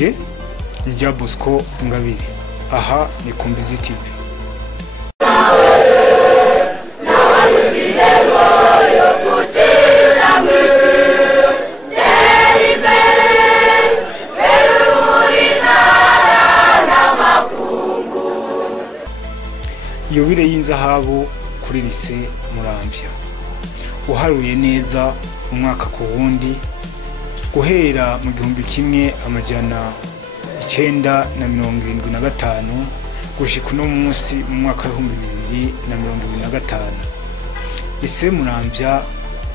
nanje Njya Bosco Ngabire, aha ni Kumbizi TV. Yubire y'inzahabu kuri lise Muramvya, uharuye neza umwaka ku wundi guhera mu 1975 gushika no munsi mu mwaka wa 2025. Lise Muramvya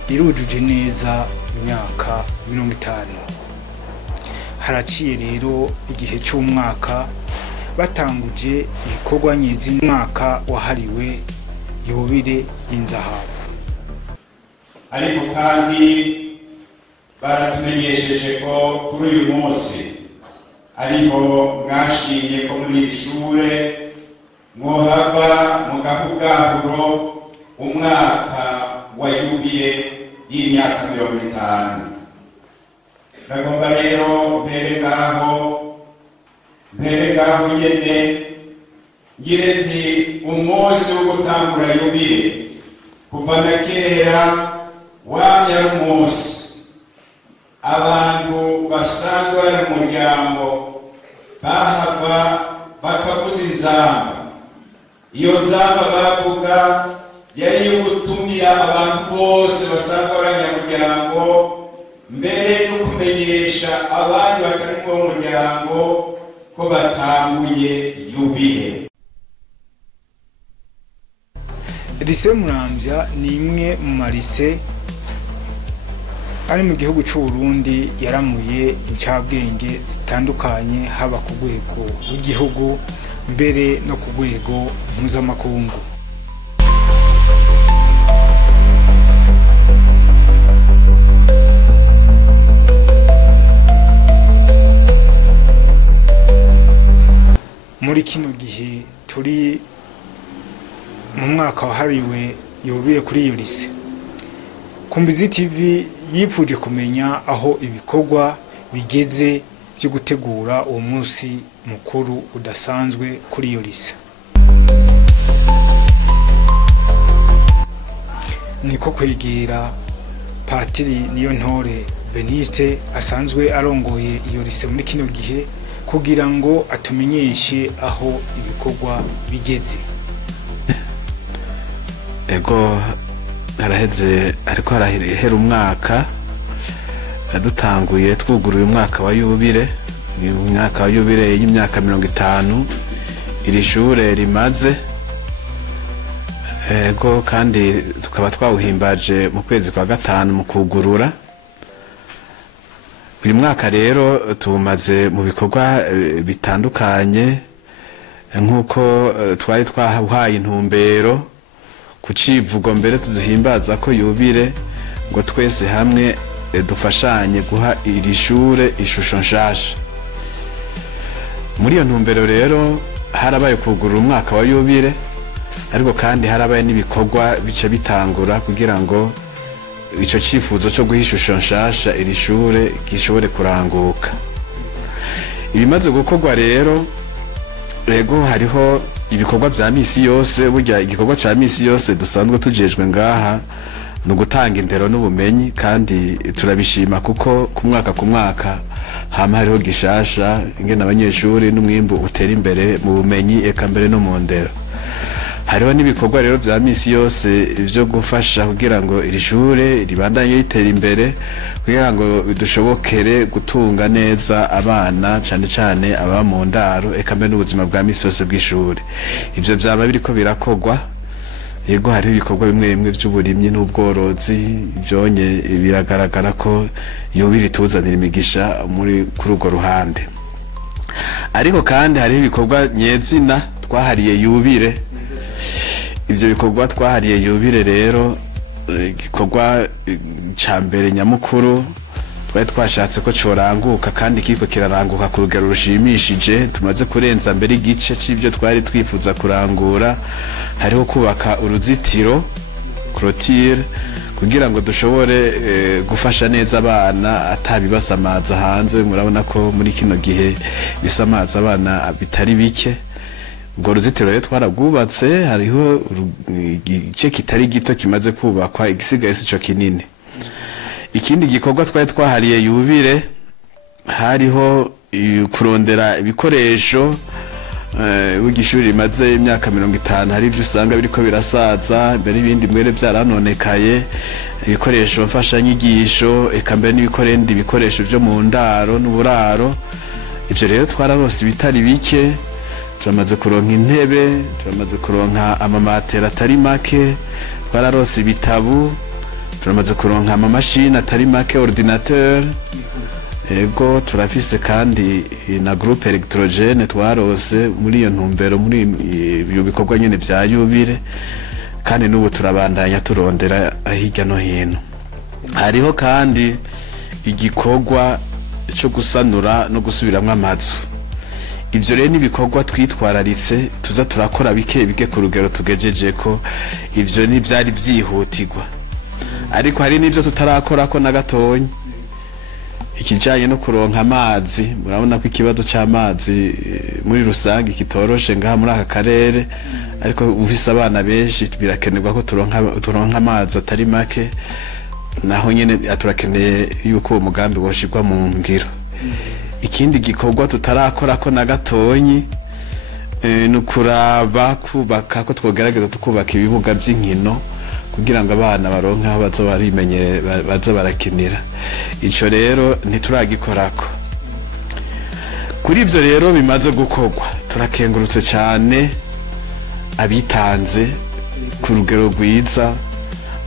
irujuje neza imyaka 50. Haraciye rero igihe cy'umwaka batanguje ibikorwa nyizi mwaka wahariwe Yubire y'inzahabu. Ariko kandi baratumenyesheje ko kuri uyu munsi ariho mwashimye ko muri ishure mwohava mugahugahuro umwaka wa Yubire y'imyaka 50. Nagomba rero mbere ngaho nyene ngire nti umunsi wo gutangura Yubire kuva na kera wamye ari umunsi abantu basanzwe bari mu muryango bahava bakavuza inzamba. Iyo nzamba bavuga yari yo gutumira abantu bose basanzwe bari abanyamuryango, mbere no kumenyesha abandi batari mu muryango ko batanguye Yubire. Lise Muramvya ni imwe mu marise ari mu gihugu cy'u Burundi yaramuye incabwenge zitandukanye, haba ku rwego rw'igihugu mbere no ku rwego mpuzamakungu. Muri kino gihe turi mu mwaka wahariwe Yubire kuri iyo lise, Kumbizi TV yipfuje kumenya aho ibikorwa bigeze byo gutegura uwo munsi mukuru udasanzwe kuri iyo lise. Niko kwegera Patiri Niyontore Beniste asanzwe arongoye iyo lise muri kino gihe kugira ngo atumenyeshe aho ibikorwa bigeze. Ego haraheze ariko harahera umwaka dutanguye twuguruye umwaka wa Yubire, umwaka wa Yubire y'imyaka 50 iri shure rimaze. Ego kandi tukaba twawuhimbaje mu kwezi kwa gatanu mu kugurura. Uyu mwaka rero tumaze mu bikorwa bitandukanye nkuko twari twahaye intumbero kucivugo mbere tuzuhimbaza ko Yubire ngo twese hamwe dufashanye guha iri shure ishusho nshasha. Muri iyo ntumbero rero harabaye kugurura umwaka wa Yubire, ariko kandi harabaye n'ibikorwa bice bitangura kugira ngo ico cifuzo cyo guha ishusho nshasha iri shure gishobore kuranguka. Ibimaze gukorwa rero, ego hariho ibikorwa vya misi yose. Burya igikorwa ca misi yose dusanzwe tujejwe ngaha no gutanga indero n'ubumenyi, kandi turabishima kuko ku mwaka hama hariho gishasha ingene abanyeshuri n'umwimbu utera imbere mu bumenyi eka mbere no mu ndero. Hariho n'ibikorwa rero vya misi yose byo gufasha kugira ngo iri shure ribandanye ritera imbere, kugira ngo bidushobokere gutunga neza abana cyane cyane aba mu ndaro eka mbere n'ubuzima bwa misi yose bw'ishure. Ivyo vyaba biriko birakogwa. Yego hari ibikorwa bimwe by'uburimyi n'ubworozi, byonye biragaragara ko Yubire tuzanira imigisha muri kuri urwo ruhande. Ariko kandi hari ibikorwa nyezina twahariye Yubire. Ivyo bikorwa twahariye Yubire rero, igikorwa ca mbere nyamukuru twari twashatse ko coranguka kandi kiko kiraranguka ku rugero rushimishije. Tumaze kurenza mbere igice c'ivyo twari twifuza kurangura. Hariho kubaka uruzitiro clôture kugira ngo dushobore gufasha neza abana atabibasamaza hanze. Murabona ko muri kino gihe bisamaza abana bitari bike. Ubwo ruzitiro rero twaragwubatse, hariho igice kitari gito kimaze kubakwa, igisigaye sico kinini. Ikindi gikorwa twari twahariye Yubile hariho kurondera ibikoresho w'igishuri rimaze imyaka 50, hari ibyo usanga biriko birasaza, mbere ibindi mwere byaranonekaye, ibikoresho mfasha nyigisho, eka mbere n'ibikorendi ibikoresho byo mu ndaro n'uburaro. Ivyo rero twararose bitari bike, turamaze kuronka intebe, turamaze kuronka amamatera atari make, twararose ibitabu, turamaze kuronka amamashini atari make, ordinateur. Ego turafise kandi na groupe electrogene twarose muri iyo ntumbero, muri ibyo bikorwa nyene vya Yubile, kandi n'ubu turabandanya turondera hirya no hino. Hariho kandi igikorwa cyo gusanura no gusubiramwo amazu. Ivyo rero nibikorwa twitwararitse tuza turakora bike bike ku rugero tugejeje ko ivyo ni vyari vyihutirwa, ariko hari n'ivyo tutarakora ko na gatonyi. Ikijanye no kuronka amazi, murabona ko ikibazo c'amazi muri rusangi kitoroshe ngaha muri aka karere, ariko ufise abana benshi birakenerwa ko turonka amazi atari make, naho nyene turakeneye yuko uwo mugambi woshirwa mu ngiro. Ikindi gikorwa tutarakora ko na gatonyi nukuraba kubaka ko twogerageza tukubaka ibibuga by'inkino kugira ngo abana baronke aho bazo barimenyere bazo barakinira. Ico rero ntituragikorako. Kuri ivyo rero bimaze gukorwa, turakengurutse cyane abitanze ku rugero rwiza.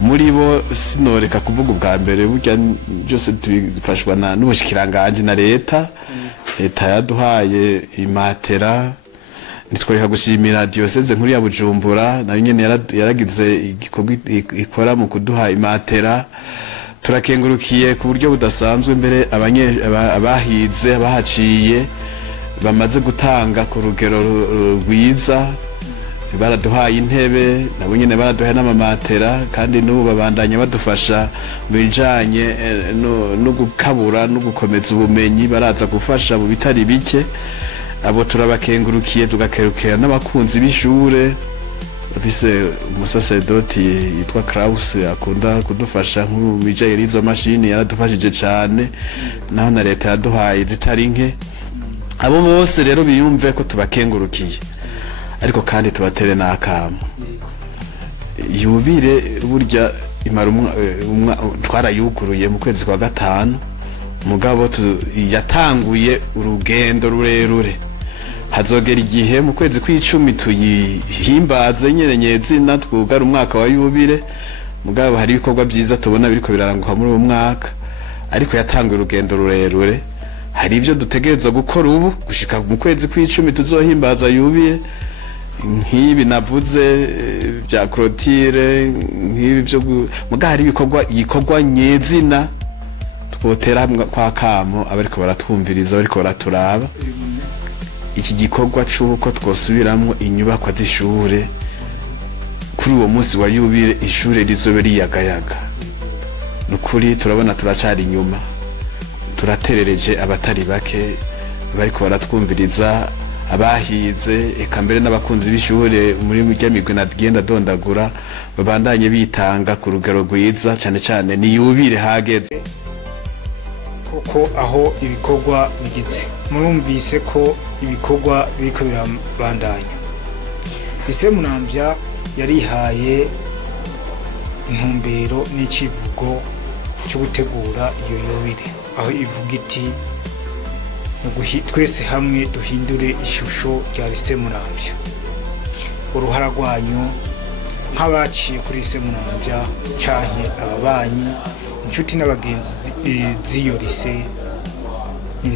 Muri bo sinoreka kuvuga ubwa mbere, burya byose tubifashwa n'ubushikiranganje na leta yaduhaye imatera. Nitwereka gushimira diocese nkuru ya Bujumbura, nayo nyene yaragize igikorwa ikora mu kuduha imatera. Turakengurukiye ku buryo budasanzwe mbere abahize abahaciye bamaze gutanga ku rugero rwiza, baraduhaye intebe, nabo nyene baraduhaye n'amamatera, kandi n'ubu babandanya badufasha mu bijanye no gukabura no gukomeza ubumenyi, baraza gufasha mu bitari bike. Abo turabakengurukiye, tugakerukira n'abakunzi b'ishure. Bafise umusaserdoti yitwa Kraus akunda kudufasha mu bijanye n'izo mashini, yaradufashije cyane, naho na leta yaduhaye zitari nke. Abo bose rero biyumve ko tubakengurukiye, ariko kandi tubatere n'akamo. Yubile burya imara twarayuguruye mu kwezi kwa gatanu, mugabo yatanguye urugendo rurerure. Hazogera igihe mu kwezi kw'icumi tuyihimbaze nyezina twugara umwaka wa Yubile, mugabo hari ibikorwa byiza tubona biriko biraranguka muri uwo mwaka, ariko yatanguye urugendo rurerure. Hari ivyo dutegerezwa gukora ubu gushika mu kwezi kw'icumi tuzohimbaza Yubile, nk'ibi navuze bya clôture, nk'ibi byo muga hari ibikorwa nyezina twotera kwa kamo abariko baratwumviriza, bariko baraturaba. Iki gikorwa cy'uko twosubiramwo inyubako z'ishure kuri uwo munsi wa Yubile, ishure rizobe riyagayaga. Nukuri turabona turacari inyuma, turaterereje abatari bake bariko baratwumviriza, abahize eka mbere n'abakunzi b'ishure muri migwi nagenda dondagura, babandanye bitanga ku rugero rwiza, cyane cyane ni Yubile hageze koko aho ibikorwa bigeze. Murumvise ko ibikorwa biriko birabandanya. Ise Muramvya yarihaye intumbero n'icivugo cyo gutegura iyo Yubile, aho ivuga iti twese hamwe duhindure ishusho rya Ise Muramvya. Uruhara rwanyu nk'abaciye kuri Ise Muramvya canke ababanyi, inshuti n'abagenzi z'iyo Ise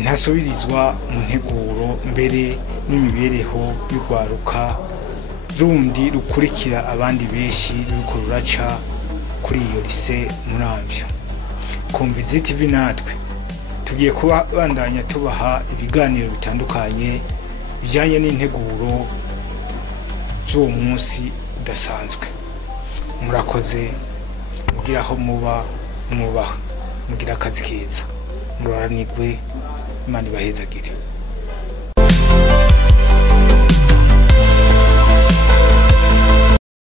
ntasubirizwa mu nteguro mbere n'imibereho y'urwaruka rundi rukurikira abandi benshi ruko ruraca kuri iyo Ise Muramvya. Kumviza TV natwe tugiye kuba bandanya tubaha ibiganiro bitandukanye bijanye n'integuro z'uwo munsi udasanzwe. Murakoze. mugira aho muba mwubaha mugira akazi keza muroranirwe Imana ibahezagire.